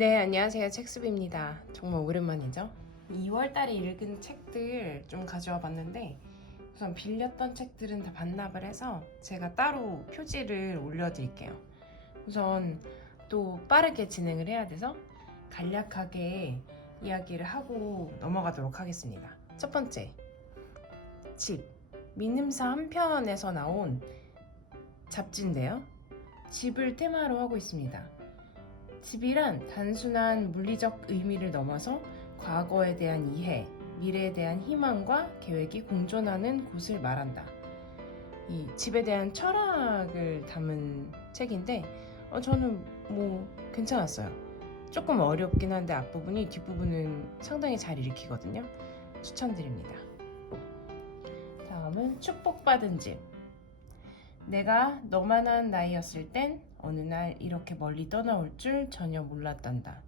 네, 안녕하세요. 책수비입니다. 정말 오랜만이죠? 2월달에 읽은 책들 좀 가져와 봤는데 우선 빌렸던 책들은 다 반납을 해서 제가 따로 표지를 올려드릴게요. 우선 또 빠르게 진행을 해야 돼서 간략하게 이야기를 하고 넘어가도록 하겠습니다. 첫 번째, 집. 민음사 한편에서 나온 잡지인데요. 집을 테마로 하고 있습니다. 집이란 단순한 물리적 의미를 넘어서 과거에 대한 이해, 미래에 대한 희망과 계획이 공존하는 곳을 말한다. 이 집에 대한 철학을 담은 책인데 저는 괜찮았어요. 조금 어렵긴 한데 앞부분이 뒷부분은 상당히 잘 읽히거든요. 추천드립니다. 다음은 축복받은 집. 내가 너만한 나이였을 땐 어느 날 이렇게 멀리 떠나올 줄 전혀 몰랐단다.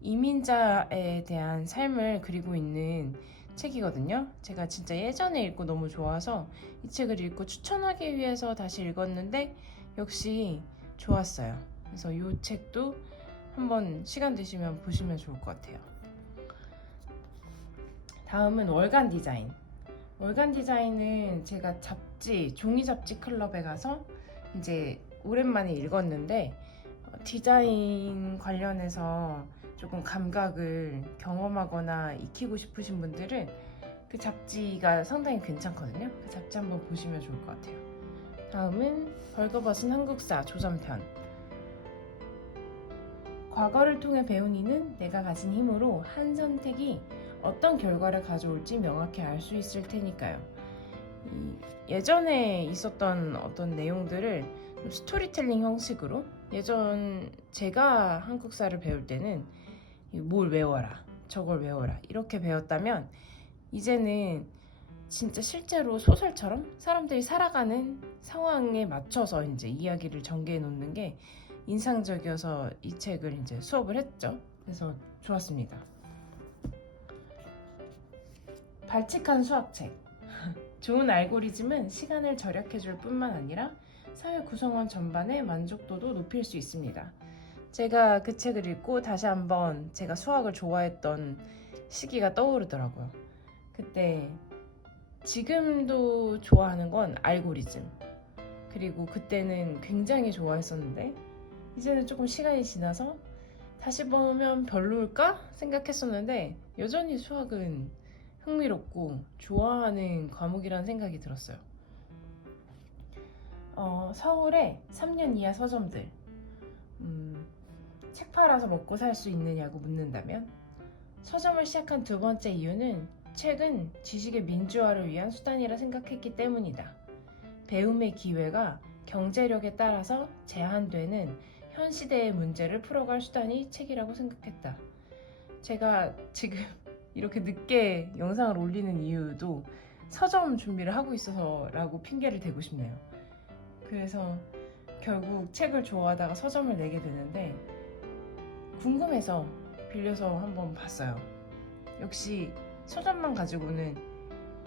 이민자에 대한 삶을 그리고 있는 책이거든요. 제가 진짜 예전에 읽고 너무 좋아서 이 책을 읽고 추천하기 위해서 다시 읽었는데 역시 좋았어요. 그래서 이 책도 한번 시간 되시면 보시면 좋을 것 같아요. 다음은 월간 디자인. 월간 디자인은 제가 종이 잡지 클럽에 가서 이제 오랜만에 읽었는데 디자인 관련해서 조금 감각을 경험하거나 익히고 싶으신 분들은 그 잡지가 상당히 괜찮거든요. 그 잡지 한번 보시면 좋을 것 같아요. 다음은 벌거벗은 한국사 조선편. 과거를 통해 배운 이는 내가 가진 힘으로 한 선택이 어떤 결과를 가져올지 명확히 알 수 있을 테니까요. 예전에 있었던 어떤 내용들을 스토리텔링 형식으로 제가 한국사를 배울 때는 뭘 외워라, 저걸 외워라 이렇게 배웠다면 이제는 진짜 실제로 소설처럼 사람들이 살아가는 상황에 맞춰서 이제 이야기를 전개해 놓는 게 인상적이어서 이 책을 이제 수업을 했죠. 그래서 좋았습니다. 발칙한 수학책. 좋은 알고리즘은 시간을 절약해줄 뿐만 아니라 사회 구성원 전반의 만족도도 높일 수 있습니다. 제가 그 책을 읽고 다시 한번 제가 수학을 좋아했던 시기가 떠오르더라고요. 그때 지금도 좋아하는 건 알고리즘. 그리고 그때는 굉장히 좋아했었는데 이제는 조금 시간이 지나서 다시 보면 별로일까 생각했었는데 여전히 수학은 흥미롭고 좋아하는 과목이라는 생각이 들었어요. 서울의 3년 이하 서점들. 책 팔아서 먹고 살 수 있느냐고 묻는다면 서점을 시작한 두 번째 이유는 책은 지식의 민주화를 위한 수단이라 생각했기 때문이다. 배움의 기회가 경제력에 따라서 제한되는 현 시대의 문제를 풀어갈 수단이 책이라고 생각했다. 제가 지금 이렇게 늦게 영상을 올리는 이유도 서점 준비를 하고 있어서라고 핑계를 대고 싶네요. 그래서 결국 책을 좋아하다가 서점을 내게 되는데 궁금해서 빌려서 한번 봤어요. 역시 서점만 가지고는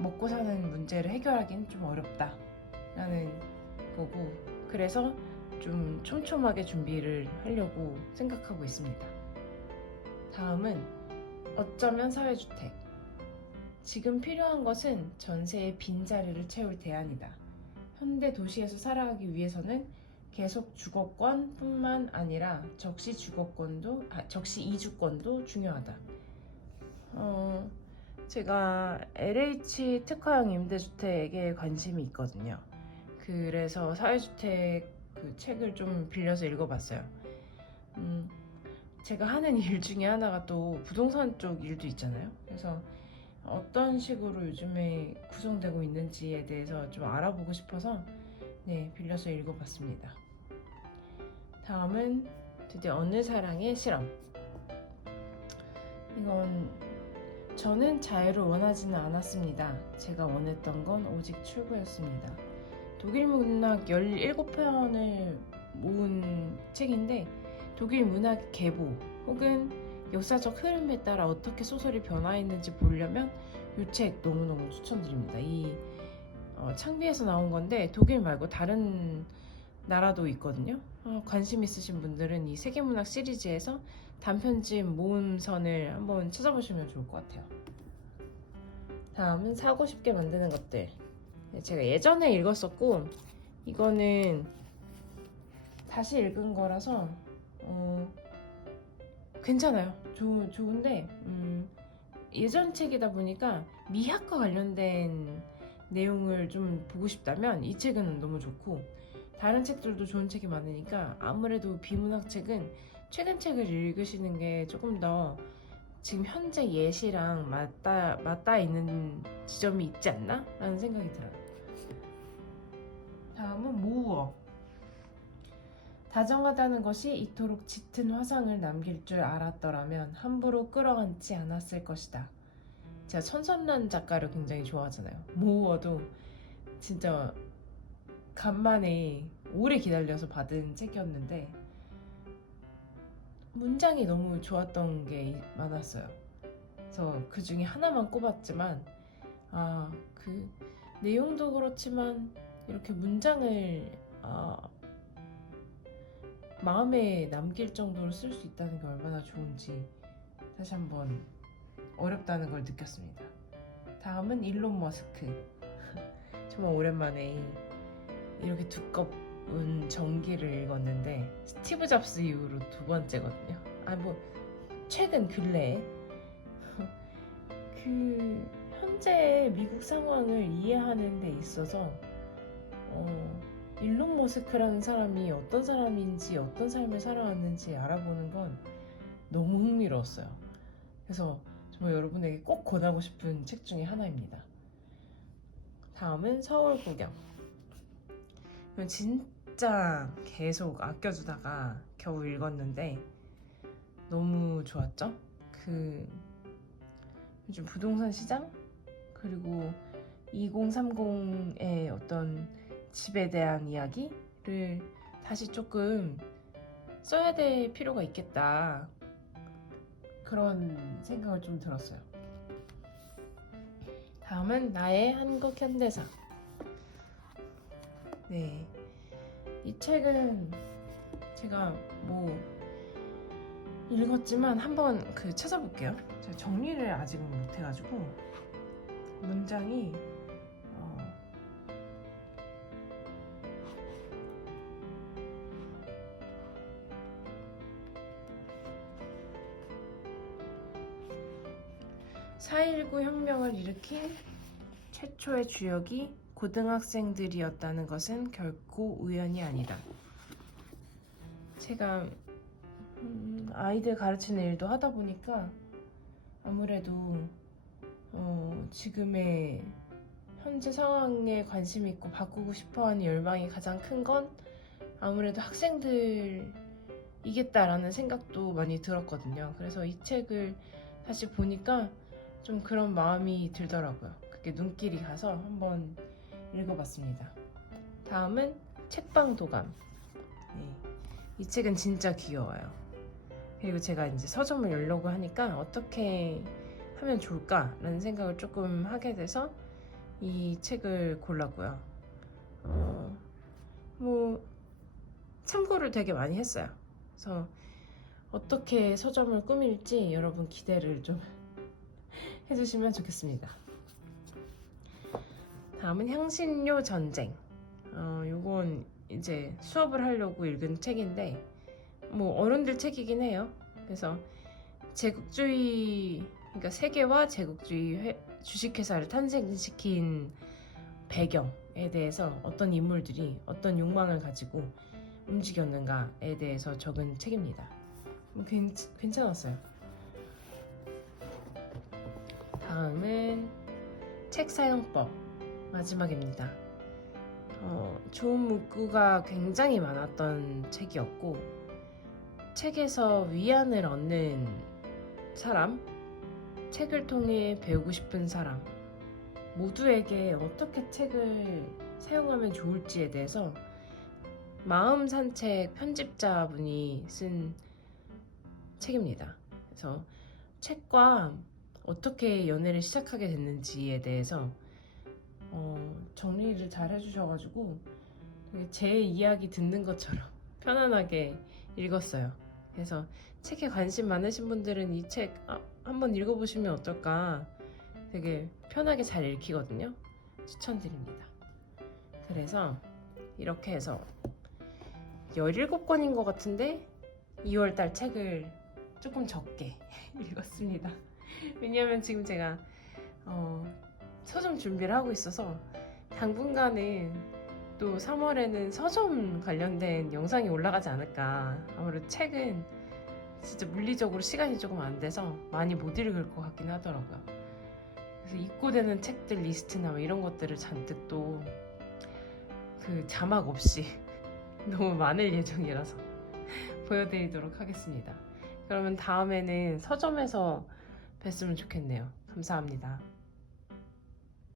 먹고 사는 문제를 해결하기는 좀 어렵다라는 거고 그래서 좀 촘촘하게 준비를 하려고 생각하고 있습니다. 다음은 어쩌면 사회주택. 지금 필요한 것은 전세의 빈자리를 채울 대안이다. 현대 도시에서 살아가기 위해서는 계속 주거권뿐만 아니라 적시 이주권도 중요하다. 제가 LH 특화형 임대주택에 관심이 있거든요. 그래서 사회주택 그 책을 좀 빌려서 읽어봤어요. 제가 하는 일 중에 하나가 또 부동산 쪽 일도 있잖아요. 그래서 어떤 식으로 요즘에 구성되고 있는지에 대해서 좀 알아보고 싶어서 빌려서 읽어봤습니다. 다음은 드디어 어느 사랑의 실험. 이건 저는 자유를 원하지는 않았습니다. 제가 원했던 건 오직 출구였습니다. 독일 문학 17편을 모은 책인데 독일 문학 계보 혹은 역사적 흐름에 따라 어떻게 소설이 변화했는지 보려면 이 책 너무너무 추천드립니다. 이 창비에서 나온 건데 독일 말고 다른 나라도 있거든요. 관심 있으신 분들은 이 세계문학 시리즈에서 단편집 모음선을 한번 찾아보시면 좋을 것 같아요. 다음은 사고 싶게 만드는 것들. 제가 예전에 읽었었고 이거는 다시 읽은 거라서 괜찮아요. 좋은데 예전 책이다 보니까 미학과 관련된 내용을 좀 보고 싶다면 이 책은 너무 좋고, 다른 책들도 좋은 책이 많으니까 아무래도 비문학 책은 최근 책을 읽으시는 게 조금 더 지금 현재 예시랑 맞닿아 있는 지점이 있지 않나? 라는 생각이 들어요. 다음은 모우어. 다정하다는 것이 이토록 짙은 화상을 남길 줄 알았더라면 함부로 끌어안지 않았을 것이다. 제가 천선란 작가를 굉장히 좋아하잖아요. 모우어도 진짜 간만에 오래 기다려서 받은 책이었는데 문장이 너무 좋았던 게 많았어요. 그래서 그 중에 하나만 꼽았지만 그 내용도 그렇지만 이렇게 문장을 마음에 남길 정도로 쓸 수 있다는 게 얼마나 좋은지 다시 한번 어렵다는 걸 느꼈습니다. 다음은 일론 머스크. 정말 오랜만에 이렇게 두꺼운 전기를 읽었는데 스티브 잡스 이후로 두 번째거든요. 최근 근래에 그 현재 미국 상황을 이해하는 데 있어서 일론 머스크라는 사람이 어떤 사람인지 어떤 삶을 살아왔는지 알아보는 건 너무 흥미로웠어요. 그래서 정말 여러분에게 꼭 권하고 싶은 책 중에 하나입니다. 다음은 서울 구경. 이건 진짜 계속 아껴두다가 겨우 읽었는데 너무 좋았죠? 요즘 부동산 시장 그리고 2030의 어떤 집에 대한 이야기를 다시 조금 써야 될 필요가 있겠다, 그런 생각을 좀 들었어요. 다음은 나의 한국 현대사. 네, 이 책은 제가 읽었지만 한번 찾아볼게요. 제가 정리를 아직은 못해가지고 문장이 4.19 혁명을 일으킨 최초의 주역이 고등학생들이었다는 것은 결코 우연이 아니다. 제가 아이들 가르치는 일도 하다 보니까 아무래도 지금의 현재 상황에 관심 있고 바꾸고 싶어하는 열망이 가장 큰 건 아무래도 학생들이겠다라는 생각도 많이 들었거든요. 그래서 이 책을 다시 보니까 좀 그런 마음이 들더라고요. 그게 눈길이 가서 한번 읽어봤습니다. 다음은 책방 도감. 네, 이 책은 진짜 귀여워요. 그리고 제가 이제 서점을 열려고 하니까 어떻게 하면 좋을까라는 생각을 조금 하게 돼서 이 책을 골랐고요. 참고를 되게 많이 했어요. 그래서 어떻게 서점을 꾸밀지 여러분 기대를 좀 해주시면 좋겠습니다. 다음은 향신료 전쟁. 요건 이제 수업을 하려고 읽은 책인데 어른들 책이긴 해요. 그래서 제국주의, 그러니까 세계화 제국주의 주식회사를 탄생시킨 배경에 대해서 어떤 인물들이 어떤 욕망을 가지고 움직였는가에 대해서 적은 책입니다. 괜찮았어요. 다음은 책 사용법 마지막입니다. 좋은 문구가 굉장히 많았던 책이었고, 책에서 위안을 얻는 사람, 책을 통해 배우고 싶은 사람 모두에게 어떻게 책을 사용하면 좋을지에 대해서 마음산책 편집자분이 쓴 책입니다. 그래서 책과 어떻게 연애를 시작하게 됐는지에 대해서 정리를 잘 해주셔가지고 제 이야기 듣는 것처럼 편안하게 읽었어요. 그래서 책에 관심 많으신 분들은 이 책 한번 읽어보시면 어떨까. 되게 편하게 잘 읽히거든요. 추천드립니다. 그래서 이렇게 해서 17권인 것 같은데 2월달 책을 조금 적게 읽었습니다. 왜냐면 지금 제가 서점 준비를 하고 있어서 당분간은 또 3월에는 서점 관련된 영상이 올라가지 않을까. 아무래도 책은 진짜 물리적으로 시간이 조금 안 돼서 많이 못 읽을 것 같긴 하더라고요. 그래서 입고되는 책들 리스트나 뭐 이런 것들을 잔뜩 또 그 자막 없이 너무 많을 예정이라서 보여드리도록 하겠습니다. 그러면 다음에는 서점에서 뵀으면 좋겠네요. 감사합니다.